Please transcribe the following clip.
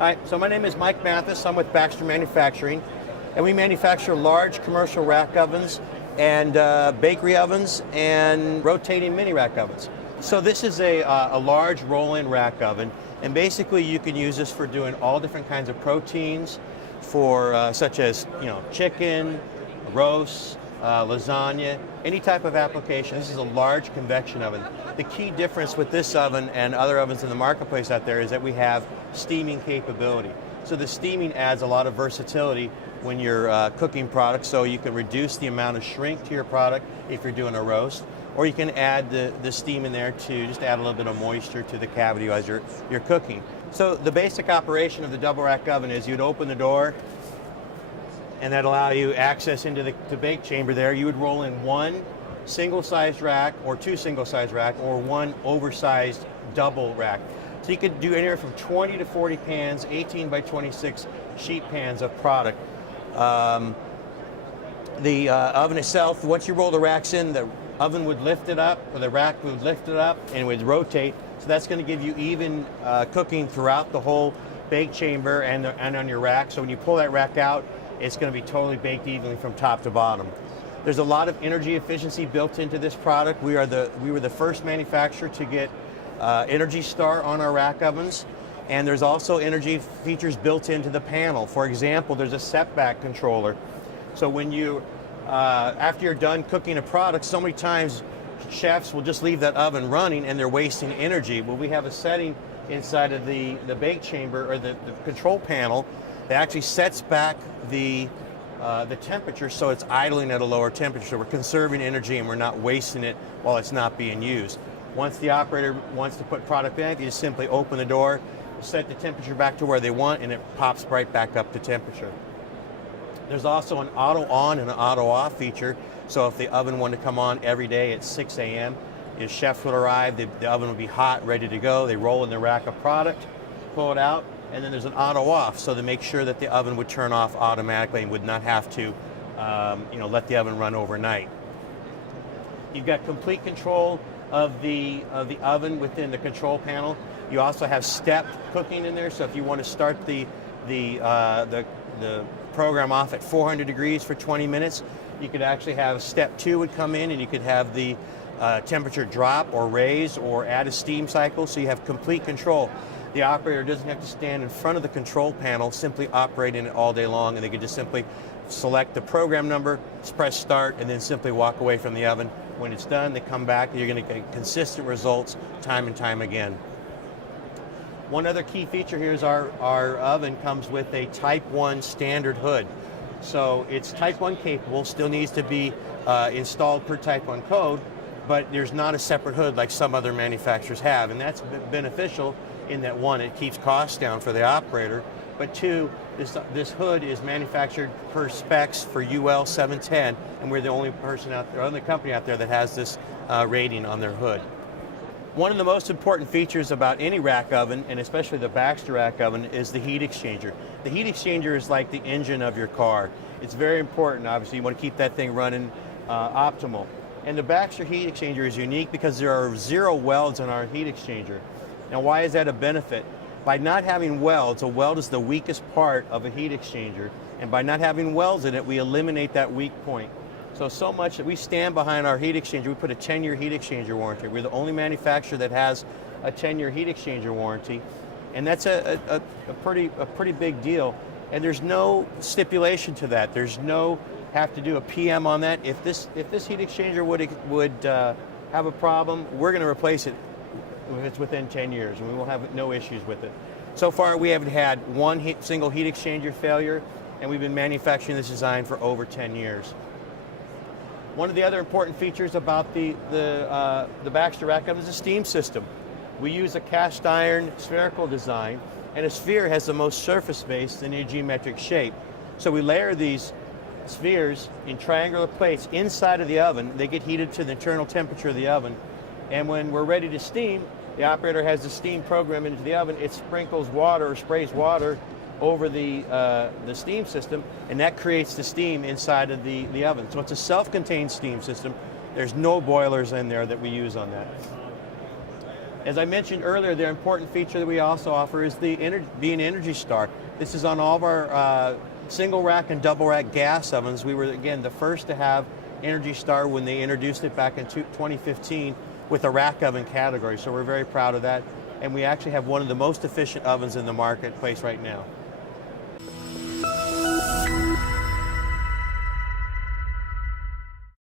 Hi, so my name is Mike Mathis. I'm with Baxter Manufacturing, and we manufacture large commercial rack ovens and bakery ovens and rotating mini rack ovens. So this is a large roll-in rack oven, and basically you can use this for doing all different kinds of proteins, for such as chicken, roasts, lasagna, any type of application. This is a large convection oven. The key difference with this oven and other ovens in the marketplace out there is that we have steaming capability. So the steaming adds a lot of versatility when you're cooking products, so you can reduce the amount of shrink to your product if you're doing a roast, or you can add the steam in there to just add a little bit of moisture to the cavity as you're cooking. So the basic operation of the double rack oven is you'd open the door, and that allow you access into the bake chamber there. You would roll in one single-sized rack or two single-sized rack or one oversized double rack. So you could do anywhere from 20 to 40 pans, 18 by 26 sheet pans of product. The oven itself, once you roll the racks in, the oven would lift it up, or the rack would lift it up and it would rotate. So that's going to give you even cooking throughout the whole bake chamber and on your rack. So when you pull that rack out, it's going to be totally baked evenly from top to bottom. There's a lot of energy efficiency built into this product. We were the first manufacturer to get Energy Star on our rack ovens, and there's also energy features built into the panel. For example, there's a setback controller. So when you, after you're done cooking a product, so many times chefs will just leave that oven running and they're wasting energy. Well, we have a setting inside of the bake chamber, or the control panel, that actually sets back the temperature so it's idling at a lower temperature. So we're conserving energy and we're not wasting it while it's not being used. Once the operator wants to put product in, you just simply open the door, set the temperature back to where they want, and it pops right back up to temperature. There's also an auto on and an auto off feature. So if the oven wanted to come on every day at 6 a.m., your chef would arrive, the oven would be hot, ready to go. They roll in the rack of product, pull it out, and then there's an auto off, so to make sure that the oven would turn off automatically and would not have to let the oven run overnight. You've got complete control of the oven within the control panel. You also have stepped cooking in there, so if you want to start the program off at 400 degrees for 20 minutes, you could actually have step 2 would come in, and you could have the temperature drop or raise or add a steam cycle, so you have complete control. The operator doesn't have to stand in front of the control panel, simply operating it all day long, and they can just simply select the program number, press start, and then simply walk away from the oven. When it's done, they come back, and you're going to get consistent results time and time again. One other key feature here is our oven comes with a Type 1 standard hood. So it's Type 1 capable, still needs to be installed per Type 1 code, but there's not a separate hood like some other manufacturers have, and that's beneficial in that, one, it keeps costs down for the operator, but two, this hood is manufactured per specs for UL 710, and we're the only person out there, only company out there that has this rating on their hood. One of the most important features about any rack oven, and especially the Baxter rack oven, is the heat exchanger. The heat exchanger is like the engine of your car. It's very important, obviously. You want to keep that thing running optimal. And the Baxter heat exchanger is unique because there are 0 welds in our heat exchanger. Now, why is that a benefit? By not having welds, a weld is the weakest part of a heat exchanger, and by not having welds in it, we eliminate that weak point. So much that we stand behind our heat exchanger. We put a 10-year heat exchanger warranty. We're the only manufacturer that has a 10-year heat exchanger warranty, and that's a pretty big deal. And there's no stipulation to that. There's no have to do a PM on that. If this heat exchanger would have a problem, we're going to replace it if it's within 10 years, and we will have no issues with it. So far, we haven't had one single heat exchanger failure, and we've been manufacturing this design for over 10 years. One of the other important features about the Baxter rack oven is the steam system. We use a cast iron spherical design, and a sphere has the most surface space in a geometric shape. So we layer these spheres in triangular plates inside of the oven. They get heated to the internal temperature of the oven, and when we're ready to steam, the operator has the steam program into the oven. It sprinkles water or sprays water over the steam system, and that creates the steam inside of the oven. So it's a self-contained steam system. There's no boilers in there that we use on that. As I mentioned earlier, the important feature that we also offer is being Energy Star. This is on all of our single rack and double rack gas ovens. We were, again, the first to have Energy Star when they introduced it back in 2015 with a rack oven category, so we're very proud of that. And we actually have one of the most efficient ovens in the marketplace right now.